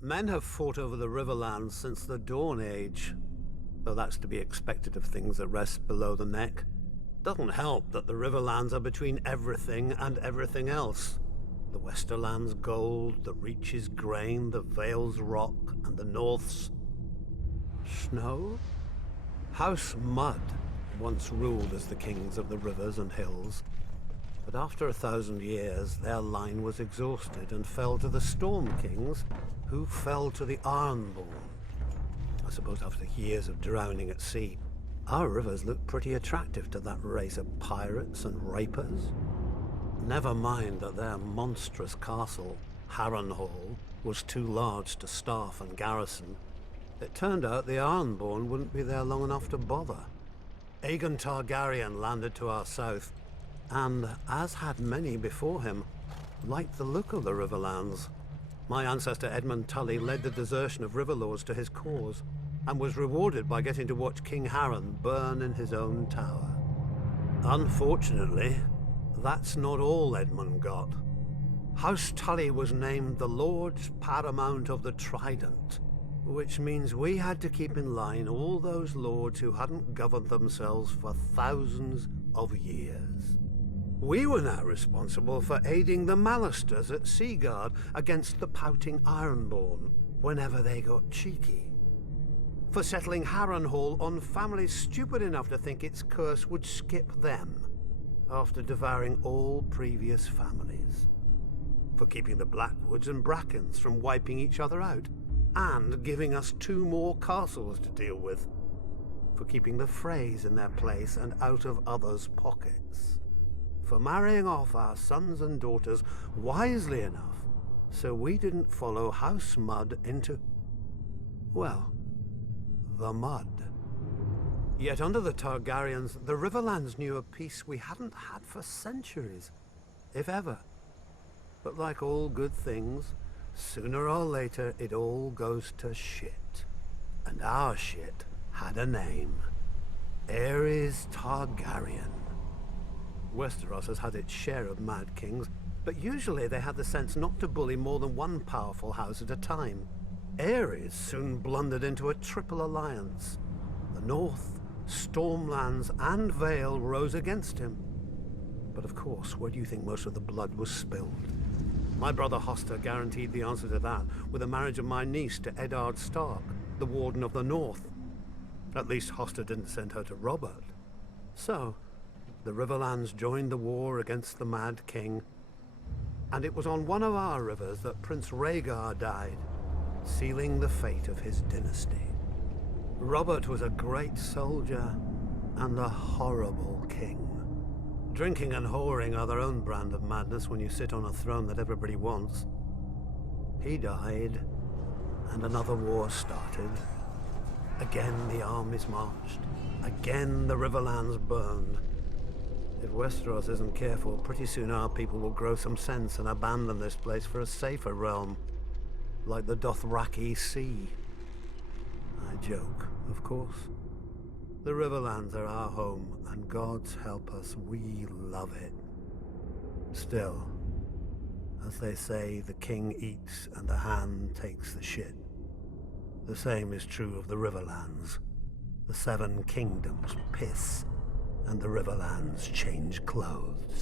Men have fought over the Riverlands since the Dawn Age, though that's to be expected of things that rest below the neck. Doesn't help that the Riverlands are between everything and everything else. The Westerland's gold, the Reach's grain, the Vale's rock, and the North's snow? House Mud once ruled as the kings of the rivers and hills, but after 1,000 years their line was exhausted and fell to the Storm Kings, who fell to the Ironborn. I suppose after years of drowning at sea, our rivers look pretty attractive to that race of pirates and rapers. Never mind that their monstrous castle, Harrenhal, was too large to staff and garrison. It turned out the Ironborn wouldn't be there long enough to bother. Aegon Targaryen landed to our south, and, as had many before him, liked the look of the Riverlands. My ancestor Edmund Tully led the desertion of Riverlords to his cause, and was rewarded by getting to watch King Harren burn in his own tower. Unfortunately, that's not all Edmund got. House Tully was named the Lords Paramount of the Trident, which means we had to keep in line all those lords who hadn't governed themselves for thousands of years. We were now responsible for aiding the Malisters at Seaguard against the pouting Ironborn whenever they got cheeky. For settling Harrenhal on families stupid enough to think its curse would skip them after devouring all previous families. For keeping the Blackwoods and Brackens from wiping each other out and giving us 2 more castles to deal with. For keeping the Freys in their place and out of others' pockets. For marrying off our sons and daughters wisely enough so we didn't follow House Mud into, well, the mud. Yet under the Targaryens, the Riverlands knew a peace we hadn't had for centuries, if ever. But like all good things, sooner or later it all goes to shit. And our shit had a name. Aerys Targaryen. Westeros has had its share of Mad Kings, but usually they had the sense not to bully more than one powerful house at a time. Aerys soon blundered into a triple alliance. The North, Stormlands, and Vale rose against him. But of course, where do you think most of the blood was spilled? My brother Hoster guaranteed the answer to that with the marriage of my niece to Eddard Stark, the Warden of the North. At least Hoster didn't send her to Robert. So, the Riverlands joined the war against the Mad King, and it was on one of our rivers that Prince Rhaegar died, sealing the fate of his dynasty. Robert was a great soldier and a horrible king. Drinking and whoring are their own brand of madness when you sit on a throne that everybody wants. He died, and another war started. Again the armies marched. Again the Riverlands burned. If Westeros isn't careful, pretty soon our people will grow some sense and abandon this place for a safer realm, like the Dothraki Sea. I joke, of course. The Riverlands are our home, and God's help us, we love it. Still, as they say, the king eats and the hand takes the shit. The same is true of the Riverlands. The 7 kingdoms piss, and the Riverlands change clothes.